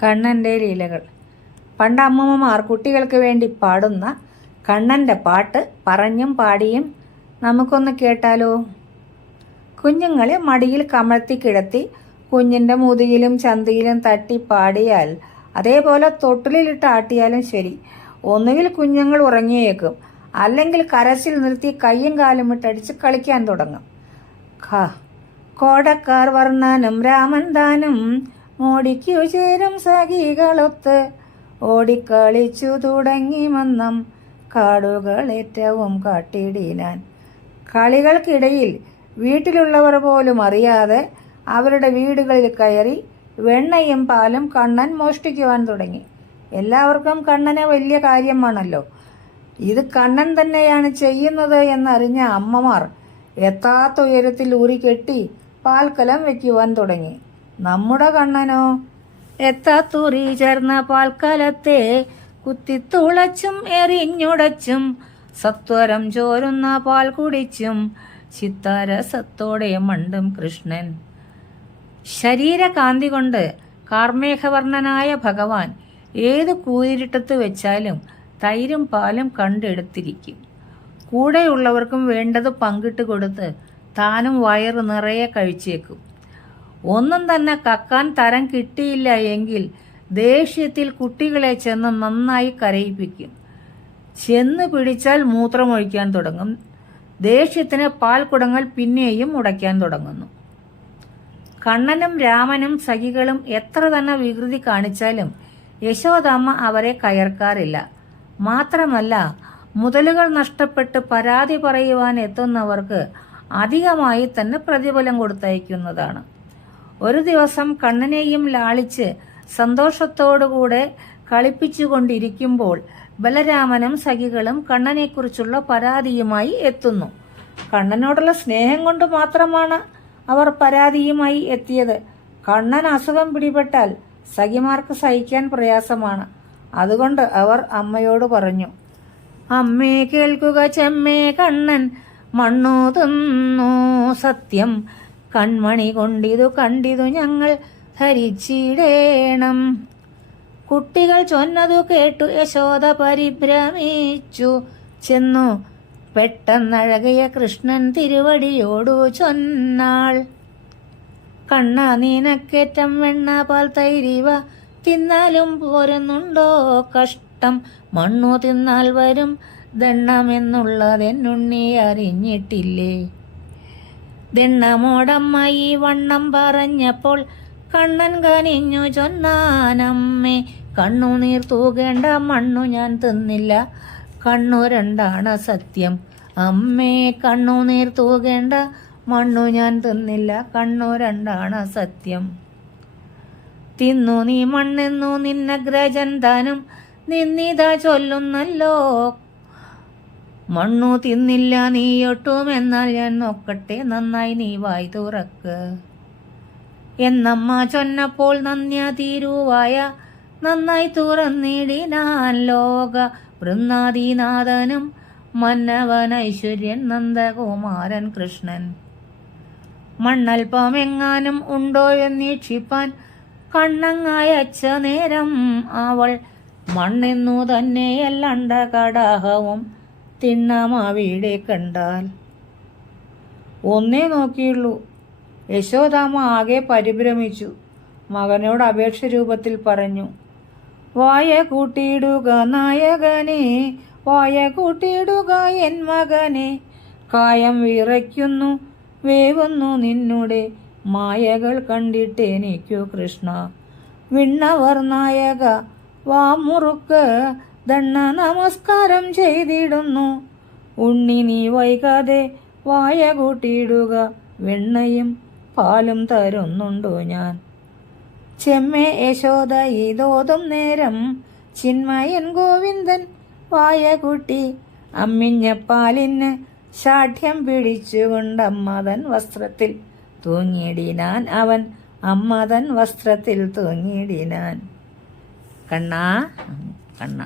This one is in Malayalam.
കണ്ണൻ്റെ ലീലകൾ. പണ്ട് അമ്മമ്മമാർ കുട്ടികൾക്ക് വേണ്ടി പാടുന്ന കണ്ണൻ്റെ പാട്ട് പറഞ്ഞും പാടിയും നമുക്കൊന്ന് കേട്ടാലോ? കുഞ്ഞുങ്ങളെ മടിയിൽ കമഴ്ത്തി കിടത്തി കുഞ്ഞിൻ്റെ മുതുകിലും ചന്തിയിലും തട്ടി പാടിയാൽ, അതേപോലെ തൊട്ടിലിട്ട് ആട്ടിയാലും ശരി, ഒന്നുകിൽ കുഞ്ഞുങ്ങൾ ഉറങ്ങിയേക്കും, അല്ലെങ്കിൽ കരച്ചിൽ നിർത്തി കയ്യും കാലും ഇട്ടടിച്ച് കളിക്കാൻ തുടങ്ങും. കോടക്കാർ വർണ്ണനും രാമൻ താനും മോടിക്കു ചേരും സഖികളൊത്ത് ഓടിക്കളിച്ചു തുടങ്ങി മന്നം കാടുകളേറ്റവും കാട്ടിടിനാൻ. കളികൾക്കിടയിൽ വീട്ടിലുള്ളവർ പോലും അറിയാതെ അവരുടെ വീടുകളിൽ കയറി വെണ്ണയും പാലും കണ്ണൻ മോഷ്ടിക്കുവാൻ തുടങ്ങി. എല്ലാവർക്കും കണ്ണനെ വലിയ കാര്യമാണല്ലോ. ഇത് കണ്ണൻ തന്നെയാണ് ചെയ്യുന്നത് എന്നറിഞ്ഞ അമ്മമാർ എത്താത്ത ഉയരത്തിൽ ഊറിക്കെട്ടി പാൽക്കലം വെക്കുവാൻ തുടങ്ങി. നമ്മുടെ കണ്ണനോ എത്താത്തൂറി ചേർന്ന പാൽക്കലത്തെ കുത്തിത്തുളച്ചും എറിഞ്ഞുടച്ചും സത്വരം ചോരുന്ന പാൽ കുടിച്ചും ചിത്താരസത്തോടെ മണ്ടും കൃഷ്ണൻ. ശരീരകാന്തി കൊണ്ട് കാർമേഘവർണ്ണനായ ഭഗവാൻ ഏത് കൂരിരുട്ടത്ത് വെച്ചാലും തൈരും പാലും കണ്ടെടുത്തിരിക്കും. കൂടെയുള്ളവർക്കും വേണ്ടത് പങ്കിട്ട് കൊടുത്ത് താനും വയറ് നിറയെ കഴിച്ചേക്കും. ഒന്നും തന്നെ കക്കാൻ തരം കിട്ടിയില്ല എങ്കിൽ ദേഷ്യത്തിൽ കുട്ടികളെ ചെന്ന് നന്നായി കരയിപ്പിക്കും. ചെന്ന് പിടിച്ചാൽ മൂത്രമൊഴിക്കാൻ തുടങ്ങും. ദേഷ്യത്തിന് പാൽക്കുടങ്ങൾ പിന്നെയും ഉടയ്ക്കാൻ തുടങ്ങുന്നു. കണ്ണനും രാമനും സഖികളും എത്ര തന്നെ വികൃതി കാണിച്ചാലും യശോദാമ്മ അവരെ കയർക്കാറില്ല. മാത്രമല്ല, മുതലുകൾ നഷ്ടപ്പെട്ട് പരാതി പറയുവാൻ എത്തുന്നവർക്ക് അധികമായി തന്നെ പ്രതിഫലം കൊടുത്തയക്കുന്നതാണ്. ഒരു ദിവസം കണ്ണനെയും ലാളിച്ച് സന്തോഷത്തോടുകൂടെ കളിപ്പിച്ചുകൊണ്ടിരിക്കുമ്പോൾ ബലരാമനും സഖികളും കണ്ണനെക്കുറിച്ചുള്ള പരാതിയുമായി എത്തുന്നു. കണ്ണനോടുള്ള സ്നേഹം കൊണ്ട് മാത്രമാണ് അവർ പരാതിയുമായി എത്തിയത്. കണ്ണൻ അസുഖം പിടിപെട്ടാൽ സഖിമാർക്ക് സഹിക്കാൻ പ്രയാസമാണ്. അതുകൊണ്ട് അവർ അമ്മയോട് പറഞ്ഞു, അമ്മേ കേൾക്കുക ചെമ്മേ, കണ്ണൻ മണ്ണു തിന്നു സത്യം, കൺമണി കൊണ്ടിതു കണ്ടിതു ഞങ്ങൾ ധരിച്ചിടേണം. കുട്ടികൾ ചൊന്നതു കേട്ടു യശോദ പരിഭ്രമിച്ചു ചെന്നു. പെട്ടെന്നഴകിയ കൃഷ്ണൻ തിരുവടിയോടു ചൊന്നാൾ, കണ്ണ നീനക്കേറ്റം വെണ്ണ പാൽ തൈരിവ തിന്നാലും പോരുന്നുണ്ടോ കഷ്ടം, മണ്ണു തിന്നാൽ വരും ദണ്ണമെന്നുള്ളതെന്നുണ്ണി അറിഞ്ഞിട്ടില്ലേ. ദണ്ണമോടമ്മായി വണ്ണം പറഞ്ഞപ്പോൾ കണ്ണൻ കനിഞ്ഞു ചൊന്നാനമ്മേ, കണ്ണുനീർ തൂകേണ്ട മണ്ണു ഞാൻ തിന്നില്ല, കണ്ണു രണ്ടാണ് സത്യം. അമ്മേ, കണ്ണുനീർ തൂകേണ്ട മണ്ണു ഞാൻ തിന്നില്ല, കണ്ണു രണ്ടാണ് സത്യം. തിന്നു നീ മണ്ണെന്നു നിന്നഗ്രജൻ താനും നിന്നിതാ ചൊല്ലുന്നല്ലോ, മണ്ണു തിന്നില്ല നീയൊട്ടുമെന്നാൽ ഞാൻ നോക്കട്ടെ നന്നായി നീ വായി തുറക്ക്. എന്നമ്മ ചൊന്നപ്പോൾ നന്യ തീരുവായ നന്നായി തുറന്നിടിനാൻ ലോക വൃന്നാദിനാഥനും മന്നവൻ ഐശ്വര്യൻ നന്ദകുമാരൻ കൃഷ്ണൻ. മണ്ണൽപ്പമെങ്ങാനും ഉണ്ടോ എന്നീക്ഷിപ്പാൻ കണ്ണങ്ങായച്ച നേരം അവൾ മണ്ണെന്നു തന്നെയല്ലണ്ട കടാഹവും തിണ്ണമാവിടെ കണ്ടാൽ. ഒന്നേ നോക്കിയുള്ളൂ. യശോദാമ്മ ആകെ പരിഭ്രമിച്ചു. മകനോട് അപേക്ഷ രൂപത്തിൽ പറഞ്ഞു, വായ കൂട്ടിയിടുക നായകനെ, വായ കൂട്ടിയിടുക എൻ മകനെ, കായം വിറയ്ക്കുന്നു വേവുന്നു നിന്നുടെ മായകൾ കണ്ടിട്ടെനിക്കു കൃഷ്ണ. വിണ്ണവർ നായക വാമുറുക്ക് ദണ്ണ നമസ്കാരം ചെയ്തിടുന്നു, ഉണ്ണി നീ വൈകാതെ വായ കൂട്ടിയിടുക, വെണ്ണയും പാലും തരുന്നുണ്ടോ ഞാൻ. ചെമ്മേ യശോദ ഇതോതും നേരം ചിന്മയൻ ഗോവിന്ദൻ വായ കൂട്ടി അമ്മിഞ്ഞ പാലിന് ശാഠ്യം പിടിച്ചുകൊണ്ടമ്മതൻ വസ്ത്രത്തിൽ തൂങ്ങിയിടിനാൻ അവൻ, അമ്മതൻ വസ്ത്രത്തിൽ തൂങ്ങിയിടിനാൻ. കണ്ണാ കണ്ണ